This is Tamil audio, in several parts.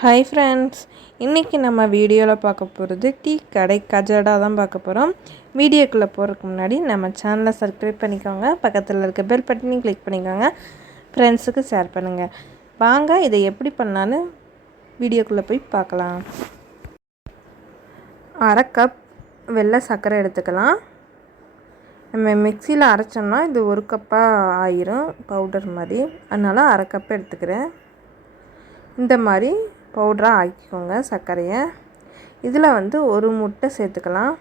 ஹாய் ஃப்ரெண்ட்ஸ், இன்றைக்கி நம்ம வீடியோவில் பார்க்க போகிறது டீ கடை கஜடா தான் பார்க்க போகிறோம். வீடியோக்குள்ளே போகிறதுக்கு முன்னாடி நம்ம சேனலை சப்ஸ்கிரைப் பண்ணிக்கோங்க, பக்கத்தில் இருக்க பெல் பட்டனையும் கிளிக் பண்ணிக்கோங்க, ஃப்ரெண்ட்ஸுக்கு ஷேர் பண்ணுங்கள். வாங்க இதை எப்படி பண்ணலான்னு வீடியோக்குள்ளே போய் பார்க்கலாம். அரை கப் வெள்ளை சர்க்கரை எடுத்துக்கலாம். நம்ம மிக்சியில் அரைச்சோம்னா இது ஒரு கப்பாக ஆயிரும் பவுடர் மாதிரி, அதனால் அரை கப் எடுத்துக்கிறேன். இந்த மாதிரி பவுடராக ஆக்கிக்கோங்க சர்க்கரையை. இதில் ஒரு முட்டை சேர்த்துக்கலாம்.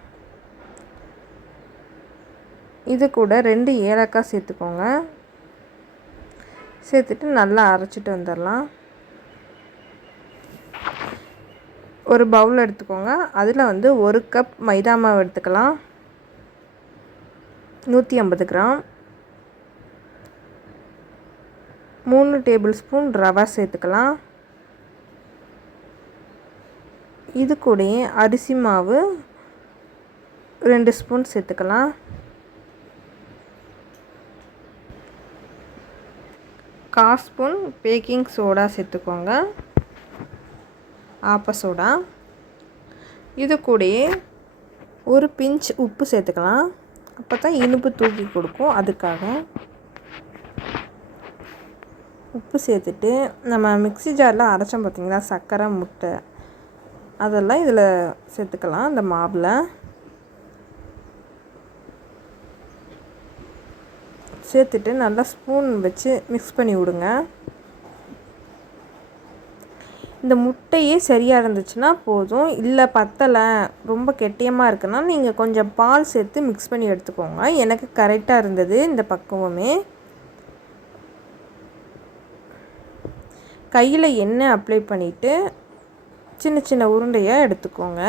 இது கூட 2 ஏலக்காய் சேர்த்துக்கோங்க. சேர்த்துட்டு நல்லா அரைச்சிட்டு வந்துடலாம். ஒரு பவுல் எடுத்துக்கோங்க. அதில் 1 கப் மைதா மாவு எடுத்துக்கலாம். 150 கிராம். 3 டேபிள் ஸ்பூன் ரவை சேர்த்துக்கலாம். இது கூடயே அரிசி மாவு 2 ஸ்பூன் சேர்த்துக்கலாம். கால் ஸ்பூன் பேக்கிங் சோடா சேர்த்துக்கோங்க, ஆப்ப சோடா. இது கூடயே ஒரு பிஞ்ச் உப்பு சேர்த்துக்கலாம். அப்போ தான் இனிப்பு தூக்கி கொடுக்கும், அதுக்காக உப்பு சேர்த்துட்டு நம்ம மிக்ஸி ஜாரில் அரைச்சோம் பார்த்திங்களா, சர்க்கரை முட்டை அதெல்லாம் இதில் சேர்த்துக்கலாம். இந்த மாவில் சேர்த்துட்டு நல்லா ஸ்பூன் வச்சு மிக்ஸ் பண்ணி விடுங்க. இந்த முட்டையே சரியாக இருந்துச்சுன்னா போதும். இல்லை பத்தலை, ரொம்ப கெட்டியமாக இருக்குன்னா நீங்கள் கொஞ்சம் பால் சேர்த்து மிக்ஸ் பண்ணி எடுத்துக்கோங்க. எனக்கு கரெக்டாக இருந்தது இந்த பக்குவமே. கையில் எண்ணெய் அப்ளை பண்ணிவிட்டு சின்ன சின்ன உருண்டையாக எடுத்துக்கோங்க.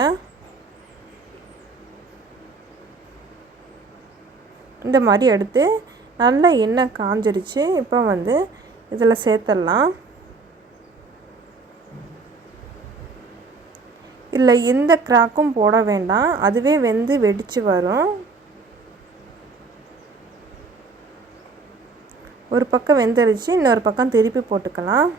இந்த மாதிரி எடுத்து நல்லா எண்ணெய் காஞ்சிருச்சு. இப்போ இதில் சேர்த்துடலாம். இல்லை எந்த கிராக்கும் போட வேண்டாம், அதுவே வெந்து வெடித்து வரும். ஒரு பக்கம் வெந்துருச்சு, இன்னொரு பக்கம் திருப்பி போட்டுக்கலாம்.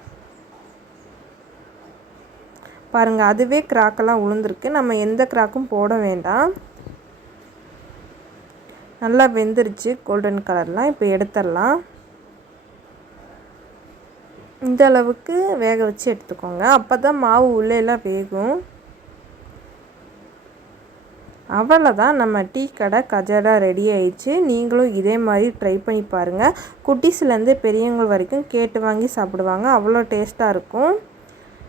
பாருங்கள், அதுவே கிராக்கெல்லாம் உளுந்துருக்கு. நம்ம எந்த கிராக்கும் போட வேண்டாம். நல்லா வெந்துருச்சு கோல்டன் கலர்லாம். இப்போ எடுத்துடலாம். இந்த அளவுக்கு வேக வச்சு எடுத்துக்கோங்க, அப்போ தான் மாவு உள்ளேலாம் வேகும். அவ்வளோதான், நம்ம டீ கடை கஜடா ரெடி ஆயிடுச்சு. நீங்களும் இதே மாதிரி ட்ரை பண்ணி பாருங்கள். குட்டீஸ்லேருந்து பெரியவங்க வரைக்கும் கேட்டு வாங்கி சாப்பிடுவாங்க, அவ்வளோ டேஸ்ட்டாக இருக்கும்.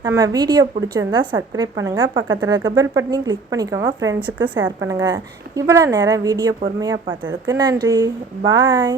நம்ம வீடியோ பிடிச்சிருந்தா சப்ஸ்கிரைப் பண்ணுங்கள், பக்கத்தில் இருக்க பெல் பட்டனையும் கிளிக் பண்ணிக்கோங்க, ஃப்ரெண்ட்ஸுக்கு ஷேர் பண்ணுங்கள். இவ்வளோ நேரம் வீடியோ பொறுமையாக பார்த்ததுக்கு நன்றி. பாய்.